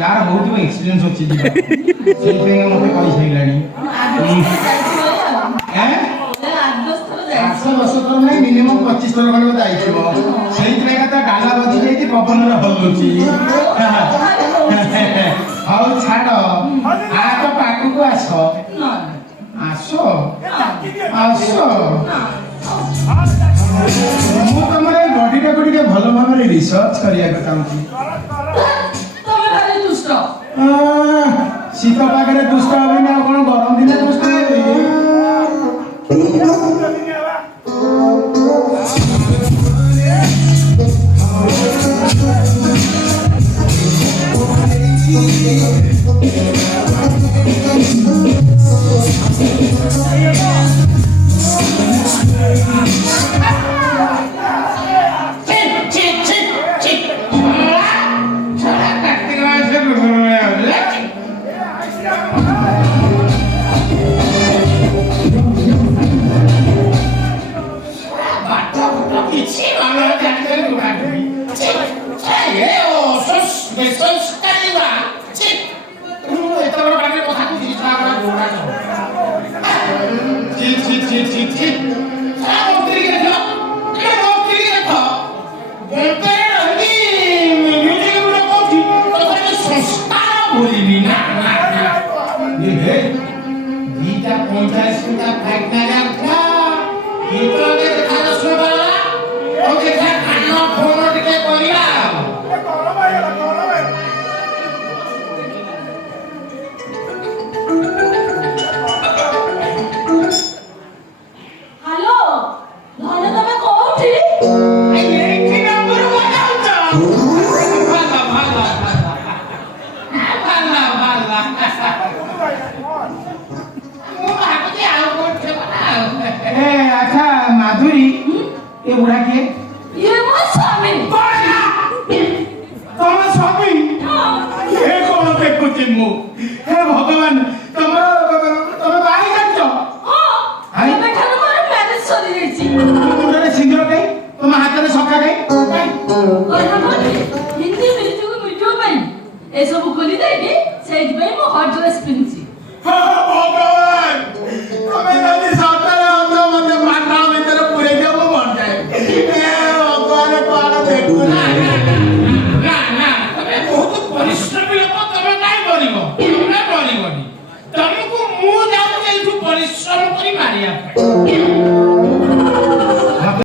यार बहुत एक्सपीरियंस होची दी सेइथे मते कहि सैलानी हैं 800 वर्ष तो नहीं मिनिमम 25 थर खंड जाइथिबो सेइथे का डाला बदी जाइति पवन रे हल्लुची हाउ छाडो आ तो पाकु को आसो आसो आसो मु तमरे बॉडी टा गुडी के भलो भाबरे रिसर्च करिया के चाहूची तमे भारी दुष्ट शीत पागरे दुष्ट होबे ना कोन गरम दिने दुष्ट होबे ये बुढ़ा के ये मो स्वामी तम स्वामी हे कोन देखुची मु हे भगवान तम बाई जानछो हां मैं ठानो मोर मैरिज सरी जाईची तुमरे सिंदूर कई तुम हाथ में सका कई कोना मोर हिंदी वीडियो भाई ए सब खोली देबी सेहि भाई मो हॉट ड्रेस पिनची हां